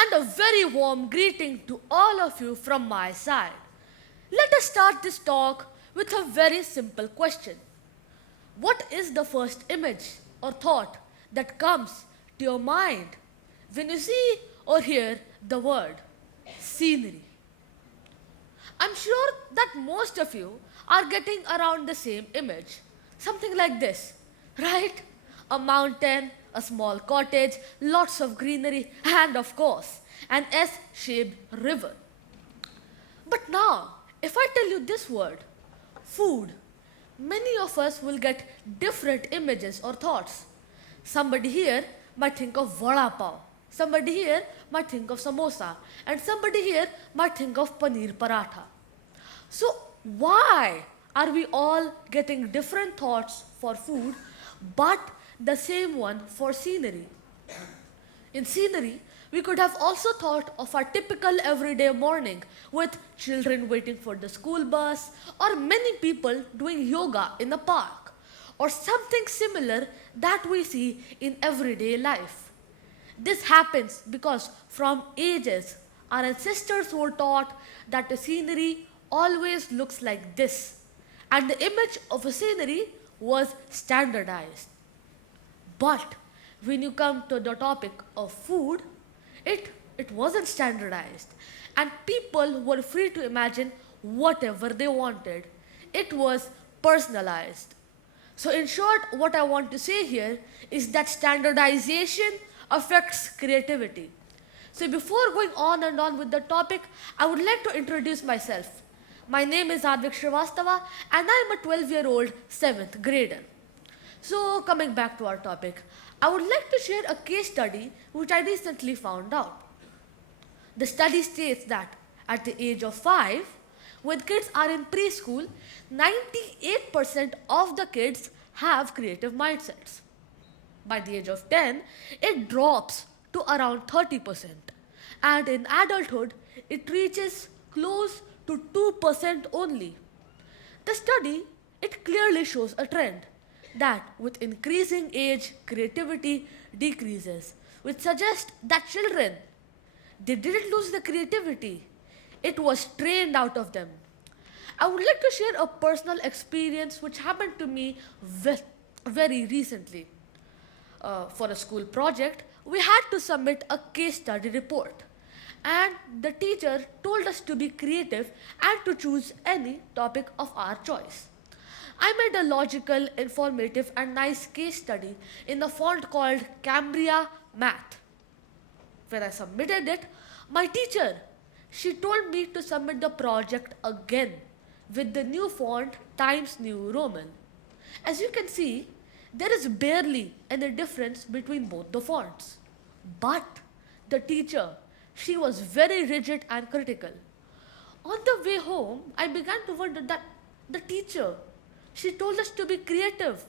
and a very warm greeting to all of you from my side. Let us start this talk with a very simple question. What is the first image or thought that comes to your mind when you see or hear the word scenery? I'm sure that most of you are getting around the same image. Something like this, right? A mountain, a small cottage, lots of greenery, and of course, an S-shaped river. But now, if I tell you this word, food, many of us will get different images or thoughts. Somebody here might think of vada pav, somebody here might think of samosa, and somebody here might think of paneer paratha. So, why are we all getting different thoughts for food but the same one for scenery? In scenery, we could have also thought of our typical everyday morning with children waiting for the school bus or many people doing yoga in a park or something similar that we see in everyday life. This happens because from ages our ancestors were taught that the scenery always looks like this and the image of a scenery was standardized. But when you come to the topic of food, it wasn't standardized and people were free to imagine whatever they wanted. It was personalized. So in short, what I want to say here is that standardization affects creativity. So before going on and on with the topic, I would like to introduce myself. My name is Aadvik Shrivastava and I am a 12-year-old 7th grader. So coming back to our topic, I would like to share a case study which I recently found out. The study states that at the age of 5, when kids are in preschool, 98% of the kids have creative mindsets. By the age of 10, it drops to around 30%. And in adulthood, it reaches close to 2% only. The study, it clearly shows a trend that with increasing age, creativity decreases, which suggests that children, they didn't lose the creativity. It was trained out of them. I would like to share a personal experience which happened to me very recently. For a school project, we had to submit a case study report. And the teacher told us to be creative and to choose any topic of our choice. I made a logical, informative and nice case study in a font called Cambria Math. When I submitted it, my teacher, she told me to submit the project again with the new font Times New Roman. As you can see, there is barely any difference between both the fonts. But the teacher, she was very rigid and critical. On the way home, I began to wonder that the teacher, she told us to be creative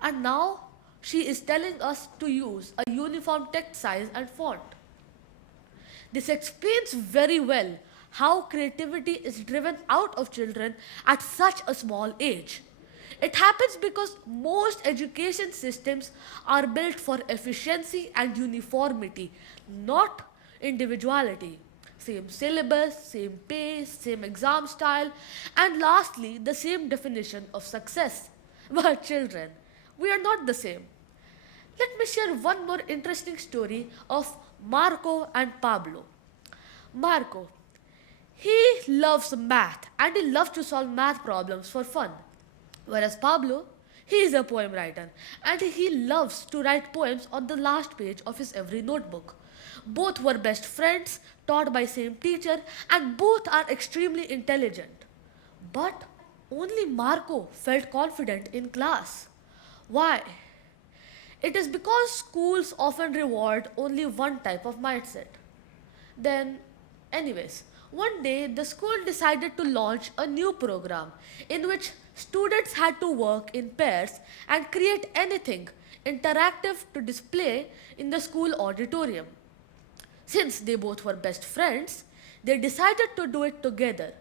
and now she is telling us to use a uniform text size and font. This explains very well how creativity is driven out of children at such a small age. It happens because most education systems are built for efficiency and uniformity, not individuality. Same syllabus, same pace, same exam style, and lastly, the same definition of success. But children, we are not the same. Let me share one more interesting story of Marco and Pablo. Marco, he loves math and he loves to solve math problems for fun. Whereas Pablo, he is a poem writer and he loves to write poems on the last page of his every notebook. Both were best friends, taught by same teacher, and both are extremely intelligent. But only Marco felt confident in class. Why? It is because schools often reward only one type of mindset. Then, anyways, one day the school decided to launch a new program in which students had to work in pairs and create anything interactive to display in the school auditorium. Since they both were best friends, they decided to do it together.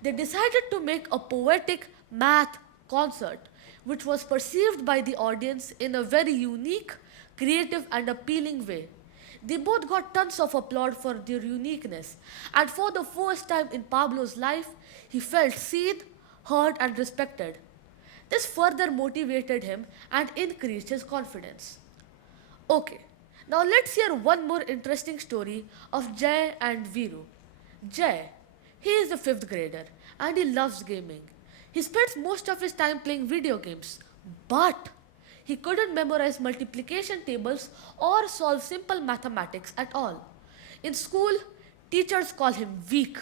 They decided to make a poetic math concert, which was perceived by the audience in a very unique, creative and appealing way. They both got tons of applause for their uniqueness, and for the first time in Pablo's life, he felt seen, heard, and respected. This further motivated him and increased his confidence. Okay, now let's hear one more interesting story of Jay and Viru. Jay, he is a fifth grader and he loves gaming. He spends most of his time playing video games, but he couldn't memorize multiplication tables or solve simple mathematics at all. In school, teachers call him weak.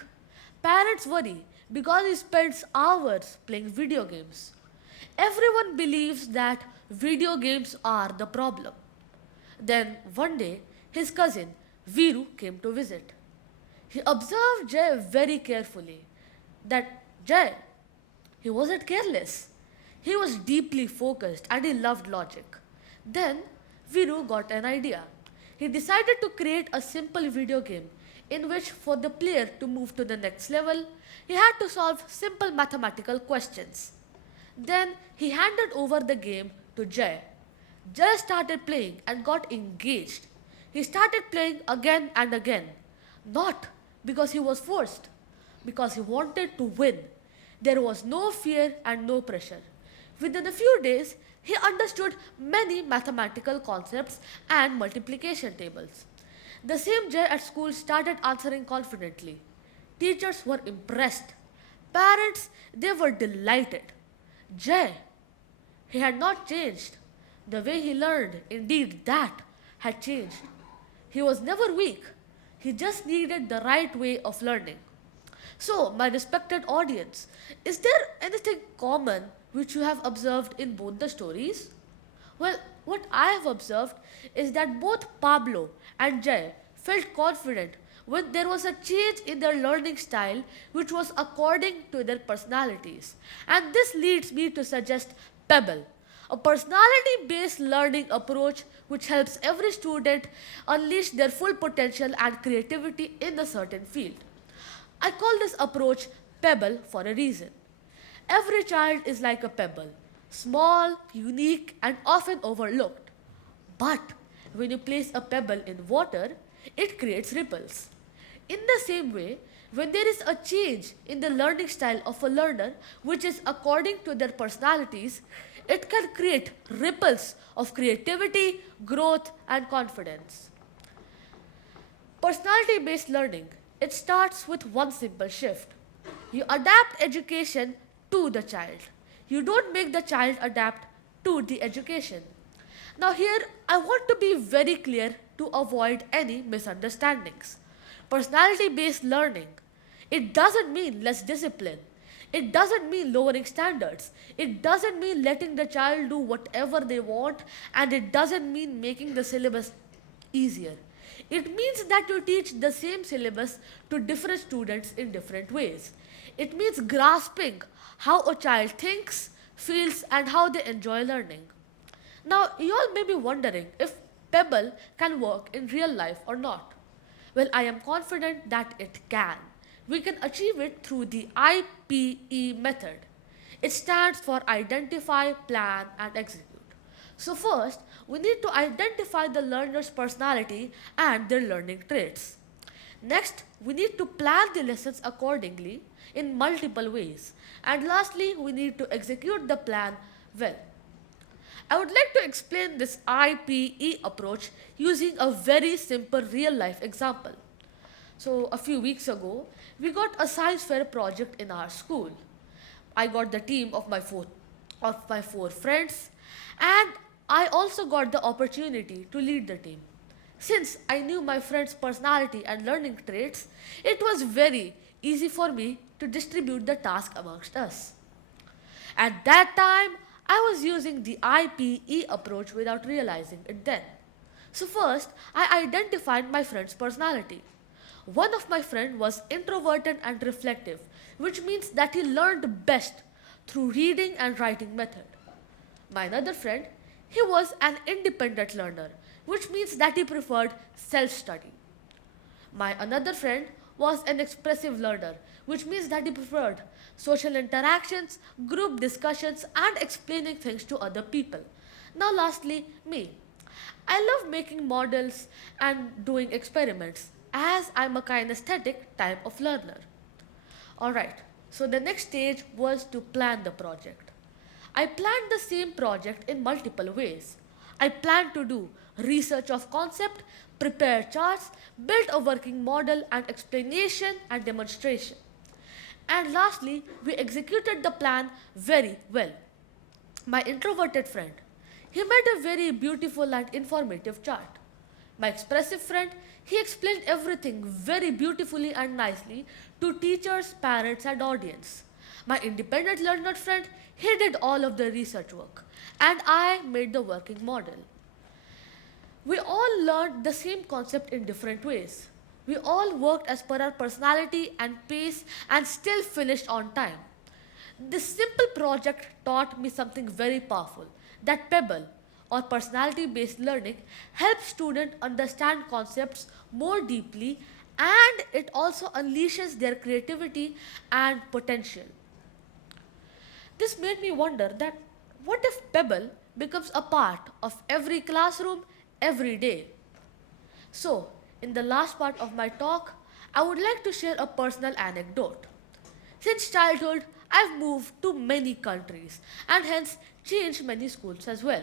Parents worry because he spends hours playing video games. Everyone believes that video games are the problem. Then one day, his cousin Viru came to visit. He observed Jay very carefully. That Jay, he wasn't careless. He was deeply focused and he loved logic. Then Viru got an idea. He decided to create a simple video game in which, for the player to move to the next level, he had to solve simple mathematical questions. Then he handed over the game to Jay. Jay started playing and got engaged. He started playing again and again, not because he was forced, because he wanted to win. There was no fear and no pressure. Within a few days, he understood many mathematical concepts and multiplication tables. The same Jay at school started answering confidently. Teachers were impressed. Parents, they were delighted. Jay, he had not changed. The way he learned, indeed, that had changed. He was never weak. He just needed the right way of learning. So, my respected audience, is there anything common which you have observed in both the stories? Well, what I have observed is that both Pablo and Jay felt confident when there was a change in their learning style which was according to their personalities. And this leads me to suggest P.E.B.L.E, a personality-based learning approach which helps every student unleash their full potential and creativity in a certain field. I call this approach P.E.B.L.E for a reason. Every child is like a pebble, small, unique, and often overlooked. But when you place a pebble in water, it creates ripples. In the same way, when there is a change in the learning style of a learner, which is according to their personalities, it can create ripples of creativity, growth, and confidence. Personality-based learning, it starts with one simple shift. You adapt education to the child. You don't make the child adapt to the education. Now here, I want to be very clear to avoid any misunderstandings. Personality-based learning, it doesn't mean less discipline. It doesn't mean lowering standards. It doesn't mean letting the child do whatever they want, and it doesn't mean making the syllabus easier. It means that you teach the same syllabus to different students in different ways. It means grasping how a child thinks, feels, and how they enjoy learning. Now, you all may be wondering if P.E.B.L.E can work in real life or not. Well, I am confident that it can. We can achieve it through the IPE method. It stands for Identify, Plan, and Execute. So first, we need to identify the learner's personality and their learning traits. Next, we need to plan the lessons accordingly in multiple ways. And lastly, we need to execute the plan well. I would like to explain this IPE approach using a very simple real-life example. So, a few weeks ago, we got a science fair project in our school. I got the team of my four friends, and I also got the opportunity to lead the team. Since I knew my friends' personality and learning traits, it was very easy for me to distribute the task amongst us. At that time, I was using the IPE approach without realizing it then. So first, I identified my friend's personality. One of my friends was introverted and reflective, which means that he learned best through reading and writing method. My another friend, he was an independent learner, which means that he preferred self-study. My another friend was an expressive learner, which means that he preferred social interactions, group discussions, and explaining things to other people. Now lastly, me. I love making models and doing experiments as I'm a kinesthetic type of learner. Alright, so the next stage was to plan the project. I planned the same project in multiple ways. I planned to do research of concept, prepare charts, build a working model and explanation and demonstration. And lastly, we executed the plan very well. My introverted friend, he made a very beautiful and informative chart. My expressive friend, he explained everything very beautifully and nicely to teachers, parents and audience. My independent learner friend, he did all of the research work and I made the working model. We all learned the same concept in different ways. We all worked as per our personality and pace and still finished on time. This simple project taught me something very powerful, that P.E.B.L.E or personality based learning helps students understand concepts more deeply and it also unleashes their creativity and potential. This made me wonder that what if P.E.B.L.E becomes a part of every classroom every day? So, in the last part of my talk, I would like to share a personal anecdote. Since childhood, I've moved to many countries and hence changed many schools as well.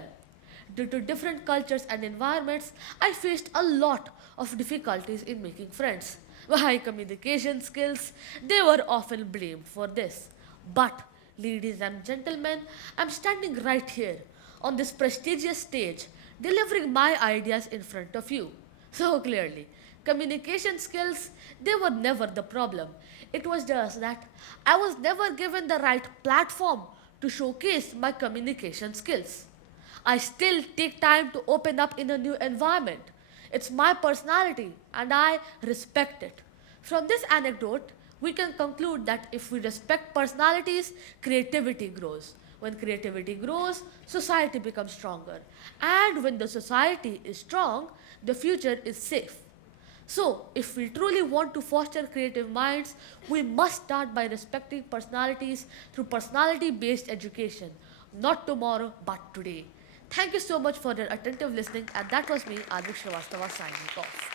Due to different cultures and environments, I faced a lot of difficulties in making friends. My communication skills, they were often blamed for this. But, ladies and gentlemen, I'm standing right here on this prestigious stage delivering my ideas in front of you. So clearly, communication skills, they were never the problem. It was just that I was never given the right platform to showcase my communication skills. I still take time to open up in a new environment. It's my personality and I respect it. From this anecdote, we can conclude that if we respect personalities, creativity grows. When creativity grows, society becomes stronger. And when the society is strong, the future is safe. So, if we truly want to foster creative minds, we must start by respecting personalities through personality-based education. Not tomorrow, but today. Thank you so much for your attentive listening, and that was me, Aadvik Shrivastava, signing off.